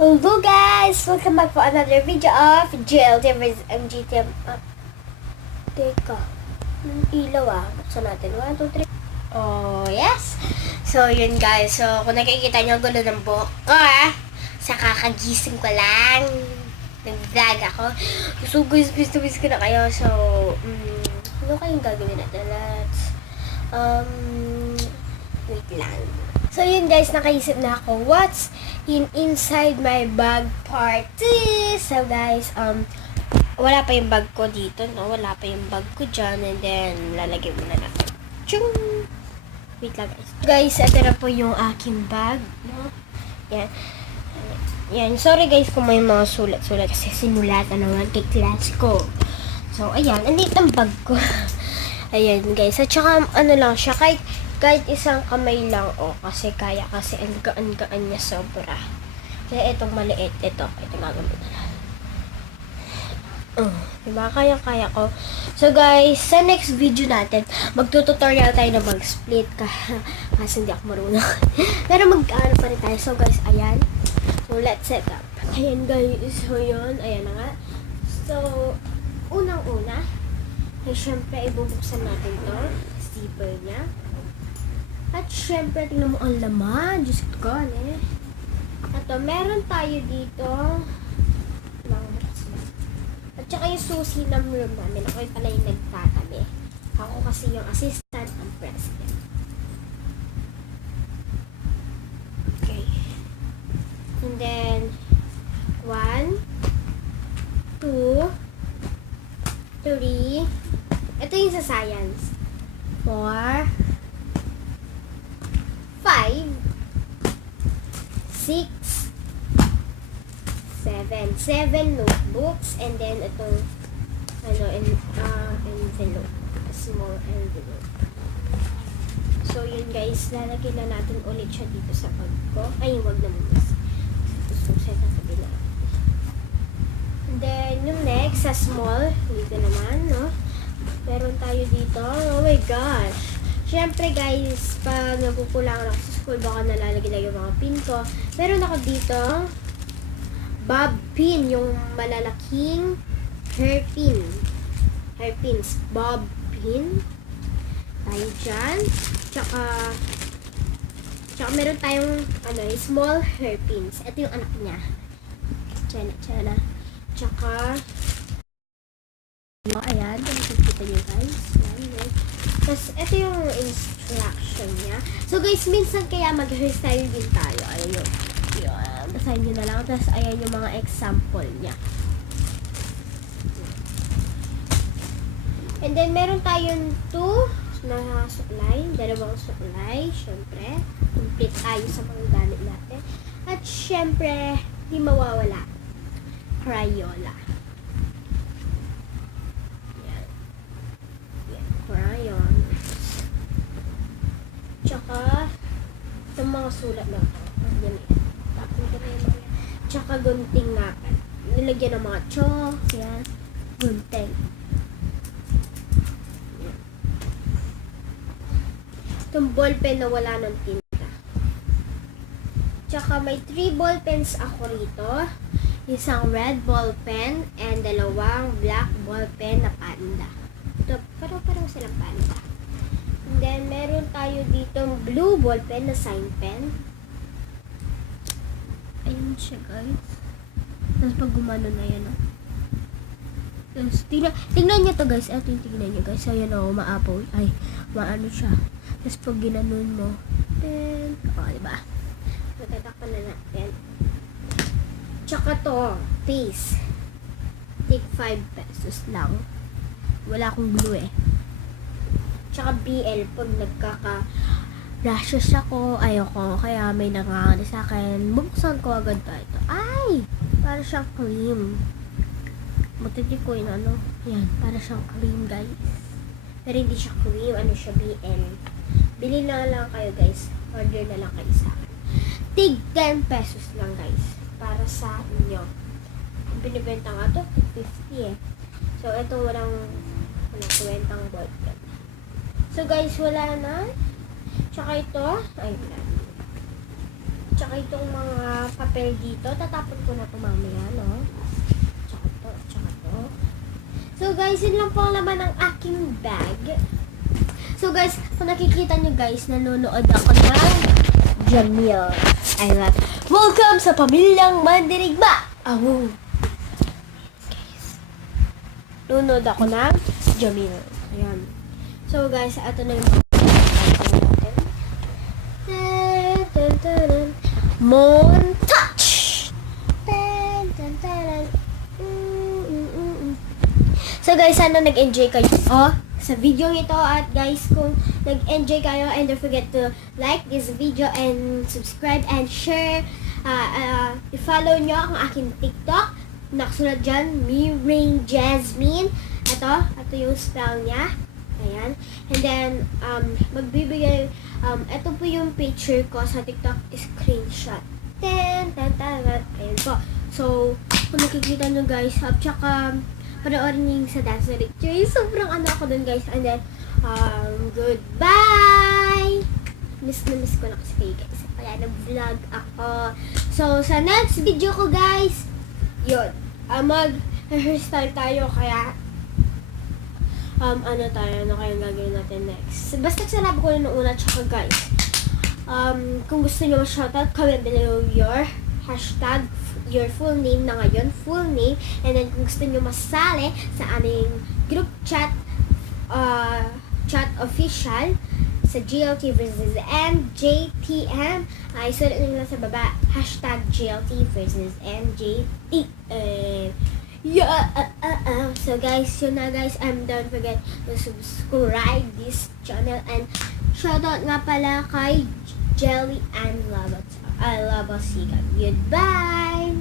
Hello guys! Welcome back for another video of JLT vs MGTM. Teka. Yung ilaw Buksan natin. 1, 2, 3. Oh, yes! So, yun guys. So, kung nakikita nyo, gulo ng buhok ko sa kakagising ko lang. Nag-vlog ako. So, guys, gusto ko na kayo. So, ano kayong gagawin natin? Let's, wait lang. So, yun guys, nakaisip na ako. What's inside my bag part 2? So, guys, wala pa yung bag ko dito, no? Wala pa yung bag ko dyan. And then, lalagyan mo na natin. Chung! Wait lang, guys. Guys, ito na po yung aking bag, no? Yan. Yan. Sorry, guys, kung may mga sulat-sulat kasi sinulatan naman kay class ko. So, ayan. Andito ang bag ko. Ayan, guys. At saka, ano lang siya, kahit isang kamay lang, kasi kaya, kasi ang gaan-gaan niya sobra. Kaya itong maliit, ito gagawin na lang. Diba? Kaya ko. So guys, sa next video natin, magtututorial tayo na mag-split kasi hindi ako marunong. Pero mag-ano pa rin tayo. So guys, ayan. So let's set up. Ayan guys, so yun, ayan na nga. So, unang-una, ay syempre ibubuksan natin to zipper niya. At syempre, tingnan mo ang laman. Diyos ko, Ito, meron tayo dito. At saka yung susi ng room namin. Ako yung pala yung nagtatabi. Ako kasi yung assistant ng president. Okay. And then, 1, 2, 3. Ito yung sa science. 4, 5, 6, 7 notebooks, and then itong envelope, a small envelope. So yun guys, lalagyan na natin ulit siya dito sa bag ko. Ay, wag naman guys. Suset na kabila. And then yung next, sa small, dito naman, no? Meron tayo dito. Oh my gosh! Siyempre guys, pag nagkukulangan ako sa school, baka nalalagay lang yung mga pin ko. Meron ako dito, bob pin, yung malalaking hairpin. Hairpins, bob pin. Tayo dyan. Tsaka meron tayong small hairpins. Ito yung anak niya. Tsana. Tsaka, ayan, nakikita nyo guys. Ayan. Tapos, ito yung instruction niya. So, guys, minsan kaya mag-hairstyle din tayo. Ayan yung, basahin nyo na lang. Tapos, ayan yung mga example niya. And then, meron tayong 2 na suklay. Dalawang suklay, syempre. Complete tayo sa mga gamit natin. At, syempre, di mawawala. Crayola. Tsaka, sa mga sulat na ito. Yan tapos ko na yung mga. Tsaka, gunting nga. Nilagyan ng mga chalk. Yan. Gunting. Yan. Itong ballpen na wala ng tinta. Tsaka, may 3 ballpens ako rito. Isang red ballpen and 2 black ballpen na panda. Ito, parang silang panda. And then, meron tayo dito blue ballpen na sign pen. Ayun siya, guys. Tapos, pag gumano na yan, Tapos, tingnan nyo to, guys. Ito yung tingnan nyo, guys. Ayan, maapaw. Ay, maano siya. Tapos, pag ginanon mo, then, diba? Matatakpan na natin. Tsaka to, peace. Take 5 pesos lang. Wala akong glue Tsaka BL, pag nagkaka-rashes ako, ayoko, kaya may nangangani sa akin, bubuksan ko agad ito. Ay! Para siyang cream. Matindi ko yun, yan, para siyang cream, guys. Pero hindi siya cream, siya BL. Bili na lang kayo, guys. Order na lang kayo sa akin. Tig 10 pesos lang, guys. Para sa inyo. Ang binibenta nga to, 50 So, ito walang kwentang ballpen. So, guys, wala na. Tsaka ito, ay, wala. tsaka itong mga papel dito. Tatapon ko na ito mamaya, no? Tsaka to, tsaka to. So guys, yun lang po ang laman ng aking bag. So guys, kung nakikita nyo guys, nanonood ako ng Jamil. I love. Welcome sa Pamilyang Mandirigma! Awoo! Guys, nanonood ako ng Jamil. Ayan. So guys, ito na yung mga Montage! So guys, sana nag-enjoy kayo sa video ito. At guys, kung nag-enjoy kayo, and don't forget to like this video and subscribe and share. I-follow nyo ang aking TikTok. Nakasulat dyan, Me Jasmine. Ito yung spell niya. Ayan. And then, magbibigay, ito po yung picture ko sa TikTok, screenshot. Ayan po. So, kung nakikita nyo guys, tsaka, panoorin nyo yung sa dance lecture. Sobrang ako dun guys. And then, goodbye! Miss ko na kasi kayo guys. Kaya nag-vlog ako. So, sa next video ko guys, yun. Mag-hairstyle tayo, kaya ano kayang gagawin natin next? Basta sinabi ko na una, tsaka guys, kung gusto nyo ma-shoutout, comment below your hashtag, your full name na ngayon, full name, and then kung gusto nyo masali sa aming group chat, chat official, sa GLT versus NJTM, ay sulat nyo lang sa baba, hashtag GLT versus NJT. So guys, yun na guys, don't forget to subscribe this channel, and shoutout nga pala kay Jelly and Lava Sigan. Goodbye!